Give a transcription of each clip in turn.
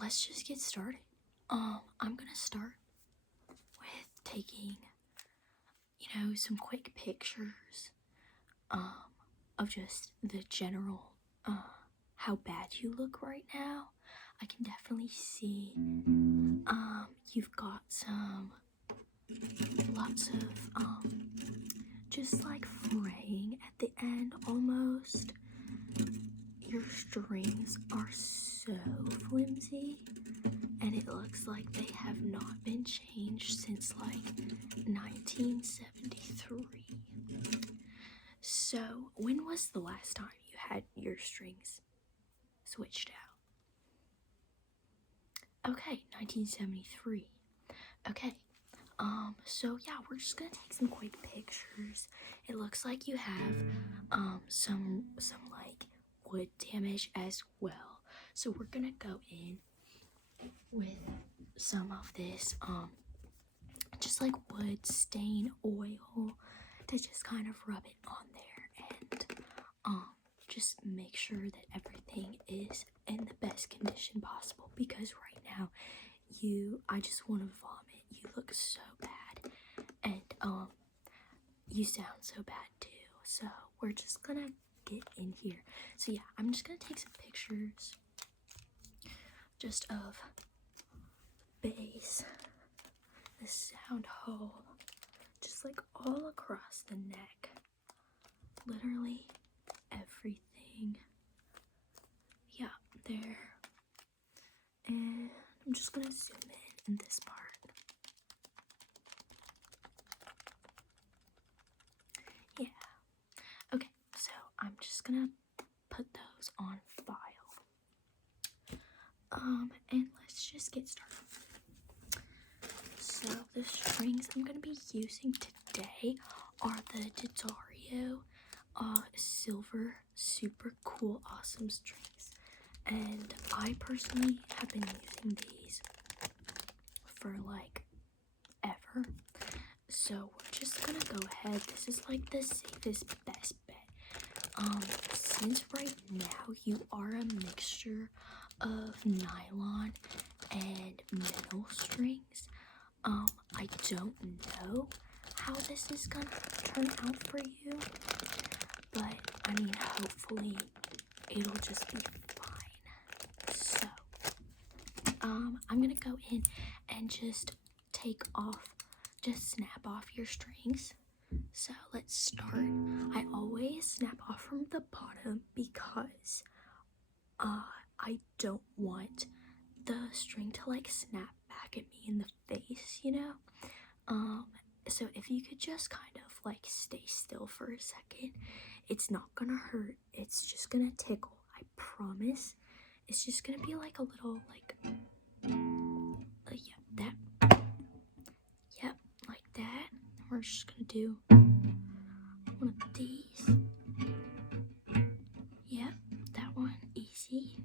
let's just get started. I'm gonna start with taking, some quick pictures, of just the general, how bad you look right now. I can definitely see, you've got lots of, just like fraying at the end almost. Your strings are so flimsy, and it looks like they have not been changed since like 1973. So, when was the last time you had your strings switched out? Okay, 1973. Okay. So yeah, we're just gonna take some quick pictures. It looks like you have some like wood damage as well. So we're gonna go in with some of this just like wood stain oil to just kind of rub it on there and just make sure that everything is in the best condition possible, because right now I just want to vomit. You look so bad, and you sound so bad too. So we're just gonna get in here. So yeah, I'm just gonna take some pictures just of base, the sound hole, just like all across the neck, literally everything. Yeah, there. And I'm just gonna zoom in this part. Yeah. Okay, so I'm just gonna put those on file. And let's just get started. So the strings I'm gonna be using today are the Dario silver super cool awesome strings, and I personally have been using these for like ever. So we're just gonna go ahead. This is like the safest best bet. Since right now you are a mixture of nylon and metal strings, I don't know how this is gonna turn out for you, but I mean, hopefully it'll just be fine. So, I'm gonna go in and just snap off your strings. So let's start. I always snap off from the bottom because I don't want the string to like snap back at me in the face, so if you could just kind of like stay still for a second. It's not gonna hurt, it's just gonna tickle, I promise. It's just gonna be like a little like yeah, that, yep, like that. We're just gonna do one of these. Yep, that one, easy.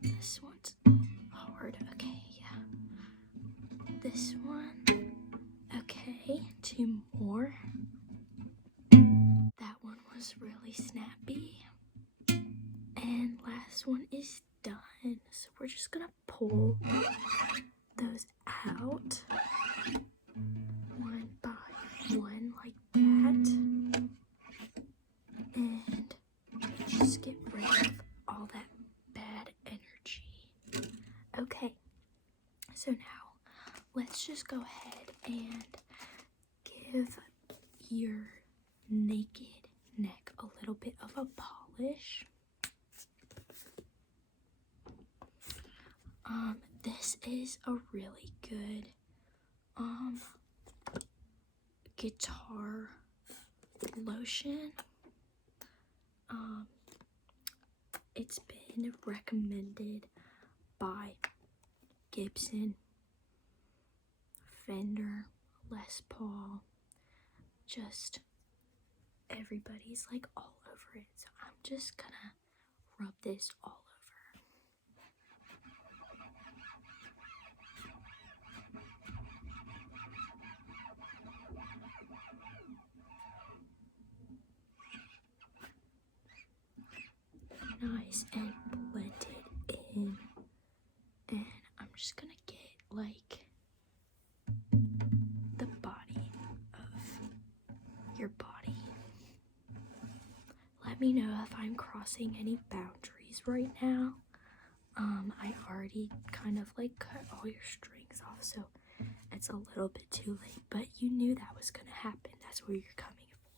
This one's hard. Okay, yeah. This one. Okay, two more. That one was really snappy. And last one is done. So we're just gonna pull those out one by one like that. And just get rid of all that bad energy. Okay, so now let's just go ahead and give your naked neck a little bit of a polish. This is a really good guitar lotion. It's been recommended by Gibson, Fender, Les Paul, just everybody's like all over it. So I'm just gonna rub this all over. Nice and blend it in. me know if I'm crossing any boundaries right now. I already kind of like cut all your strings off, so it's a little bit too late, but you knew that was gonna happen. That's where you're coming for.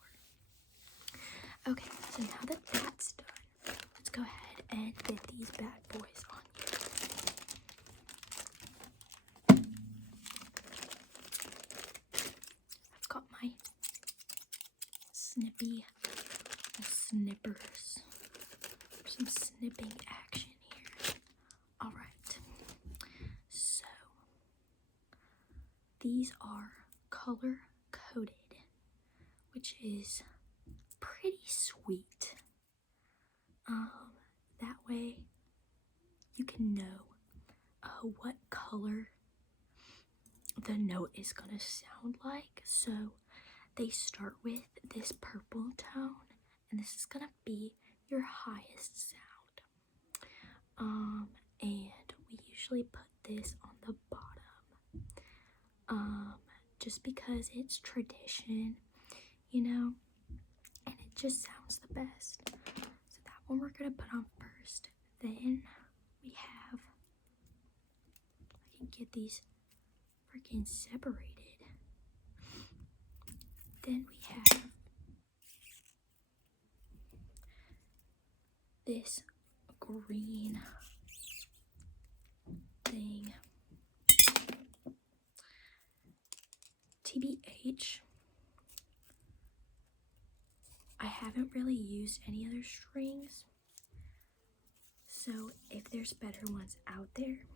Okay, so now that that's done, let's go ahead and get these bad boys on you. I've got my snippers. Some snipping action here. Alright, so these are color coded, which is pretty sweet. That way you can know what color the note is gonna sound like. So they start with this purple tone, and this is gonna be your highest sound. And we usually put this on the bottom, just because it's tradition, you know, and it just sounds the best. So that one we're gonna put on first. Then we have, I can get these freaking separated. Then we have this green thing. TBH, I haven't really used any other strings, so if there's better ones out there,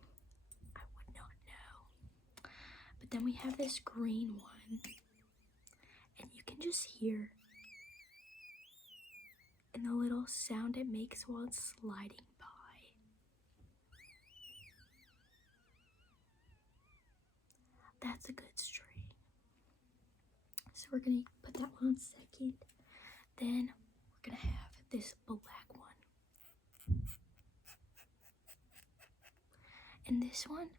I would not know. But then we have this green one, and you can just hear in the little sound it makes while it's sliding by. That's a good string. So we're gonna put that one on second. Then we're gonna have this black one. And this one,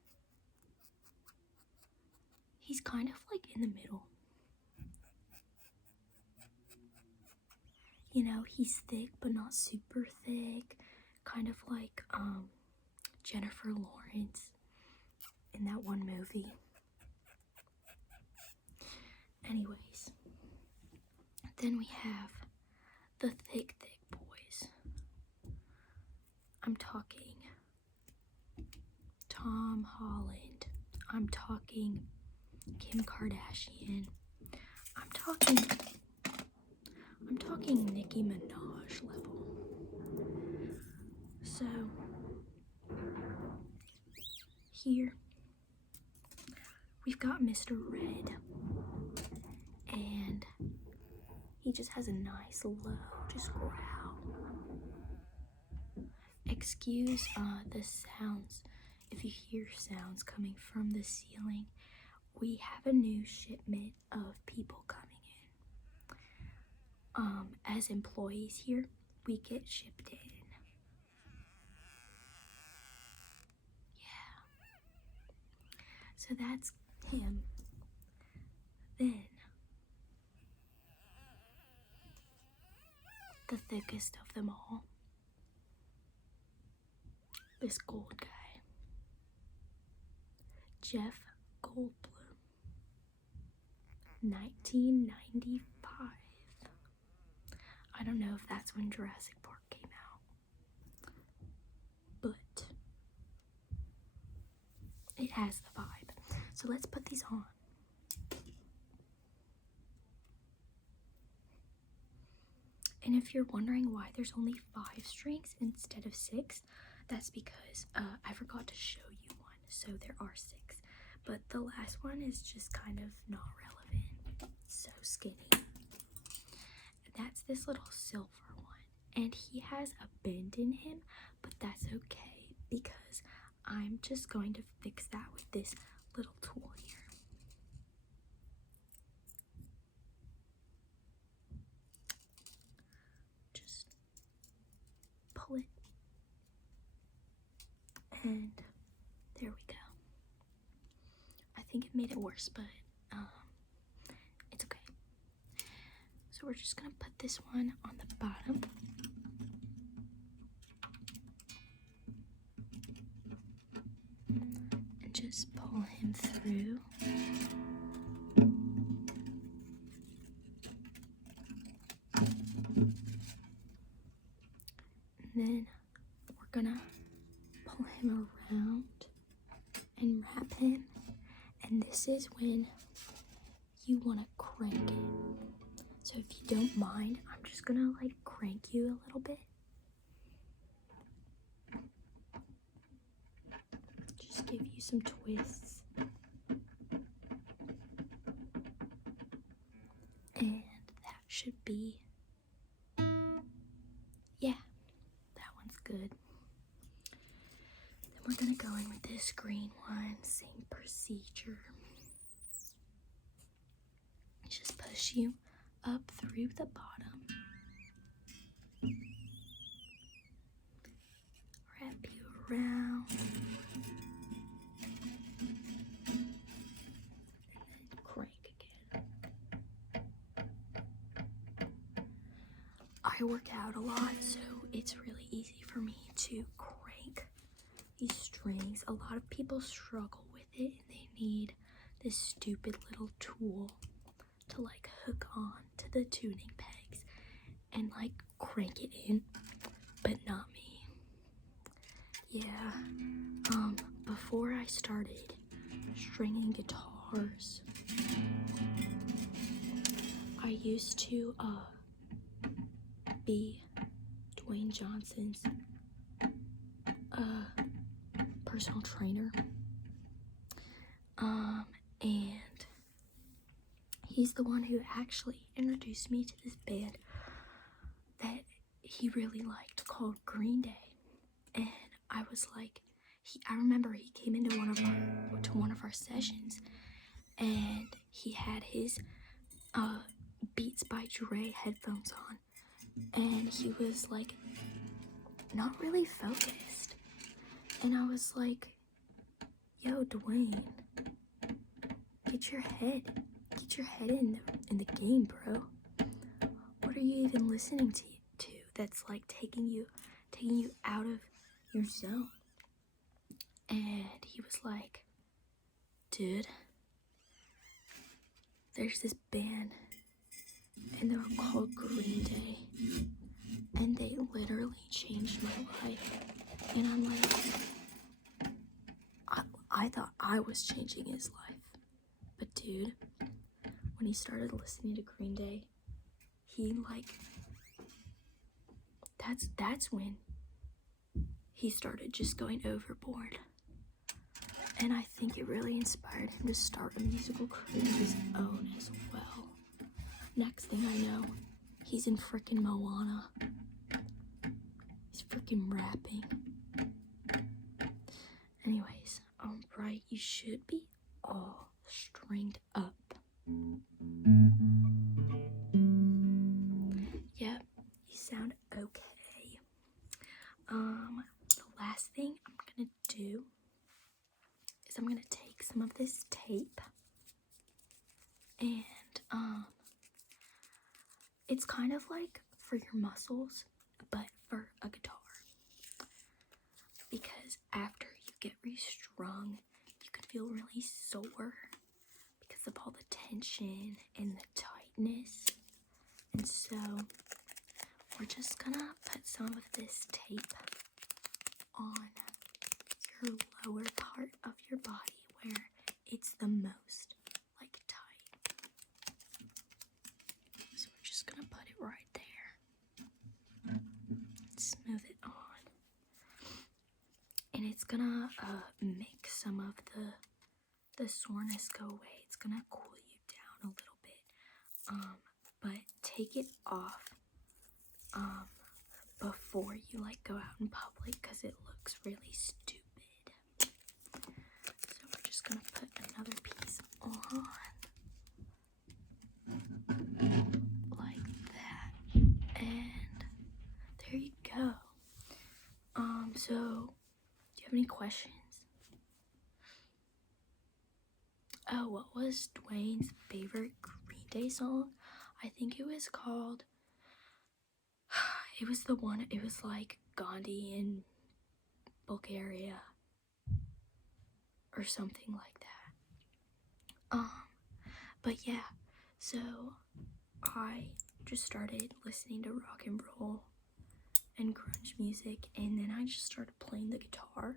he's kind of like in the middle. You know, he's thick but not super thick. Kind of like Jennifer Lawrence in that one movie. Anyways, then we have the thick boys. I'm talking Tom Holland. I'm talking Kim Kardashian. I'm talking Nicki Minaj level. So here we've got Mr. Red, and he just has a nice low, just growl. Excuse the sounds. If you hear sounds coming from the ceiling, we have a new shipment of people coming in. As employees here, we get shipped in. Yeah. So that's him. Then the thickest of them all, this gold guy, Jeff Goldblum, 1995. I don't know if that's when Jurassic Park came out, but it has the vibe. So let's put these on. And if you're wondering why there's only 5 strings instead of 6, that's because I forgot to show you one. So there are 6, but the last one is just kind of not relevant. It's so skinny. That's this little silver one, and he has a bend in him, but that's okay because I'm just going to fix that with this little tool here. Just pull it, and there we go. I think it made it worse, but it's okay. So we're just gonna put this one on the bottom. through. And then we're gonna pull him around and wrap him. And this is when you want to crank it. So if you don't mind, I'm just gonna like crank you a little bit. Just give you some twists. And that should be, yeah, that one's good. Then we're gonna go in with this green one, same procedure. Just push you up through the bottom. Wrap you around. And then crank again. I work out a lot, so it's really easy for me to crank these strings. A lot of people struggle with it and they need this stupid little tool to like hook on to the tuning pegs and like crank it in, but not me. Yeah, before I started stringing guitars, I used to be Dwayne Johnson's personal trainer, and he's the one who actually introduced me to this band that he really liked called Green Day. And I was like, I remember he came into one of our sessions, and he had his Beats by Dre headphones on, and he was like not really focused. And I was like, yo, Dwayne, get your head in the game, bro. What are you even listening to that's like taking you out of your zone? And he was like, dude, there's this band and they're called Green Day, and they literally changed my life. And I'm like, I thought I was changing his life, but dude, when he started listening to Green Day, he like, that's when he started just going overboard. And I think it really inspired him to start a musical career of his own as well. Next thing I know, he's in frickin' Moana. He's frickin' rapping. Anyways, right, you should be all stringed up. Yep, you sound okay. The last thing I'm gonna do is I'm gonna take some of this tape, and it's kind of like for your muscles, but for a guitar. Because after you get restrung, you can feel really sore because of all the tension and the tightness. And so we're just gonna put some of this tape on your lower part of your body where it's the most like tight. So we're just gonna put it right there and smooth it on. And it's gonna make some of the soreness go away. It's gonna cool you down a little bit. But take it off before you like go out in public, because it looks really stupid. So we're just gonna put another piece on like that, and there you go. So do you have any questions? Oh, what was Dwayne's favorite Green Day song? I think it was called, it was the one, it was like Gandhi in Bulgaria or something like that. Um, but yeah, so I just started listening to rock and roll and grunge music, and then I just started playing the guitar.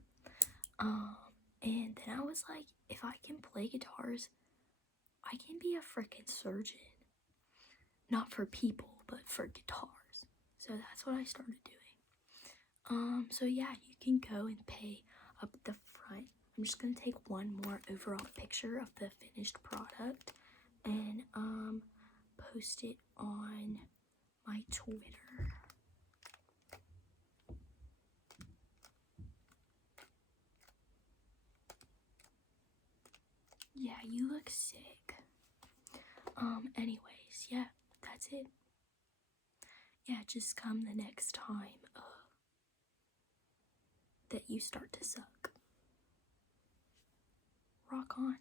And then I was like, if I can play guitars, I can be a freaking surgeon. Not for people, but for guitars. So that's what I started doing. So yeah, you can go and pay up the front. I'm just gonna take one more overall picture of the finished product and post it on my Twitter. Yeah, you look sick. Anyways, yeah, that's it. Yeah, just come the next time that you start to suck. Rock on.